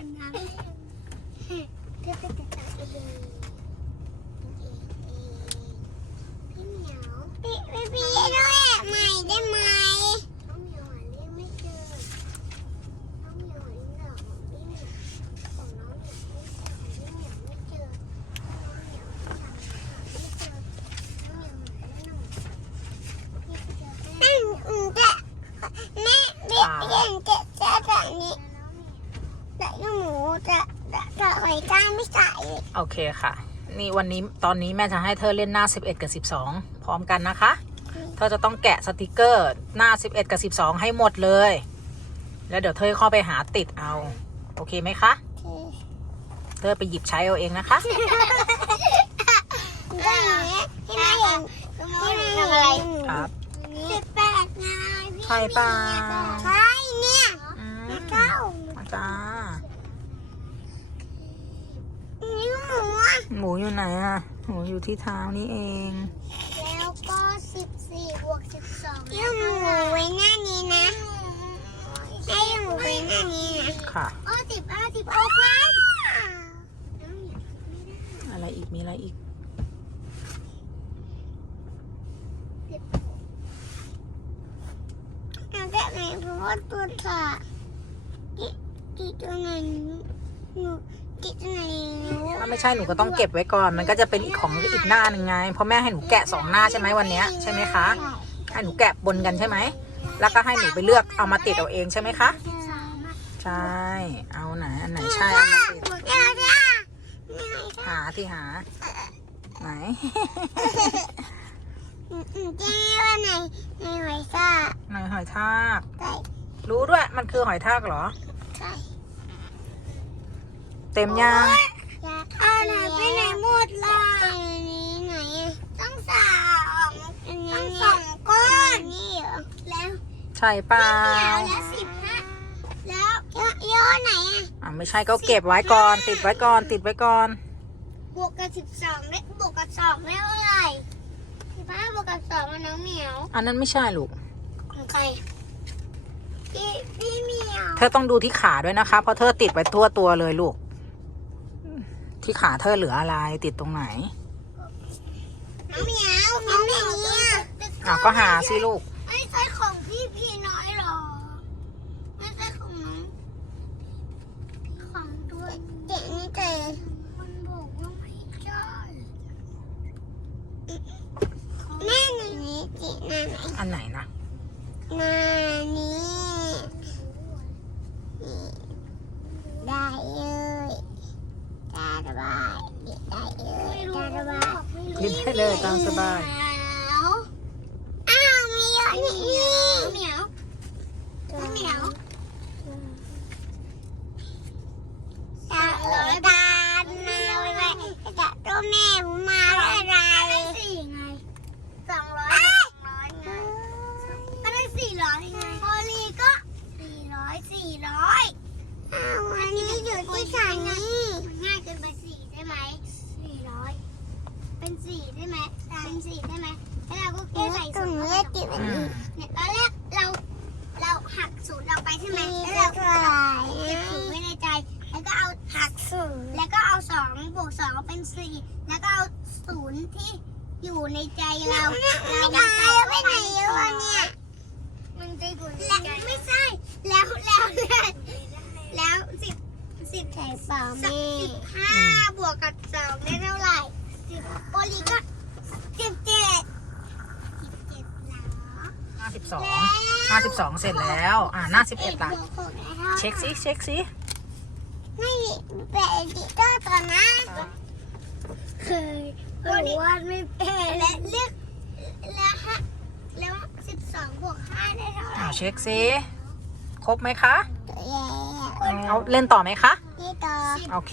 ันครับม่ใส่โอเคค่ะ นี่วันนี้ตอนนี้แม่จะให้เธอเล่นหน้า 11กับ12 พร้อมกันนะคะ เธอจะต้องแกะสติกเกอร์หน้า 11 กับ 12 ให้หมดเลย แล้วเดี๋ยวเธอข้อไปหาติดเอา โอเคไหมคะ เธอไปหยิบใช้เอาเองนะคะใช่ป่ะใช่ป่ะหมูอยู่ไหนอ่ะหมูอยู่ที่เท้านี่เอง แล้วก็สิบสี่บวกสิบสองแล้วหมูไว้หน้านี้นะ ให้หมูไว้หน้านี้ค่ะโอ้สิบอ้าสิบหกนะอะไรอีก มีอะไรอีกหแตัวค่ะกี่ตัวนั้นหนูกิถ้าไม่ใช่หนูก็ต้องเก็บไว้ก่อนมันก็จะเป็นอีกของอีกหน้าหนึ่งไงเพราะแม่ให้หนูแกะสองหน้าใช่ไหมวันนี้ใช่ไหมคะให้หนูแกะบนกันใช่ไหมแล้วก็ให้หนูไปเลือกเอามาติดเอาเองใช่ไหมคะใช่ เอาไหนอันไหนใช่เอามาติดหาที่หา ไหนจะ้ว่าไหนไหนหอยทากไหนหอยทากรู้ด้วยมันคือหอยทากเหรอเต็มยังอันไหนไปไหนหมดล่ะอันนี้ไหน ต้องสอมต้องสองก้อนนี่เหราแล้วหใช่ป่ะย้อนไหนอ่ะอ่าไม่ใช่ก็เก็บไว้ก่อน ติดไว้ก่อนติดไว้ก่อนบวกกับสิบสองเลบวกกับสองไม่เท่าไหร่สิบห้าบวกกับสองมันน้องเหมียวอันนั้นไม่ใช่ลูกใครพี่พี่เหมียวเธอต้องดูที่ขาด้วยนะคะ เพราะเธอติดไว้ทั่วตัวเลยลูกที่ขาเธอเหลืออะไรติดตรงไหน น้ำเหนียวน้ำเหนียวอ่ะก็หาสิลูกไม่ใช่ของพี่พี่น้อยหรอ ไม่ใช่ของของตัวเด็กนี่เจแม่หนูนี้จีนอะไรอันไหนนะพื้นได้เลยตามสบายสี่ร้อยอ้าวันนี้อยู่ที่ฉัน็นสี่ใช่ไหมแล้วเราก็แค่ใส่ศูนย์ตรนี้แล้วแรกเราเราหักศูนย์ออกไปใช่ไหมแล้วเราถือไว้ในใจ แล้วก็เอาหักศูนย์แล้วก็เอาสองบวกสองเป็นสี่แล้วก็เอาศูนย์ที่อยู่ในใจเราเราไม่ได้ไปไหนเยอะเนี่ย มันใจกูไม่ใช่ แล้วแล้ว แล้วสิบสิบแถมสองสิบห้าบวกกับสองได้เท่าไหร่สิบโอลีก็ห้าสิบสองเสร็จแล้ว อ่าหน้าสิบเอ็ดละเช็คซิ เช็คซิไม่เป็นดิจิตอลนะคือคือวาไม่เป็นและเลือกแล้ะฮะแล้วสิบสองบวกห้าได้เท่าไหร่อ่าเช็คซิ ครบไหมคะ เอา เล่นต่อไหมคะเล่นต่อโอเค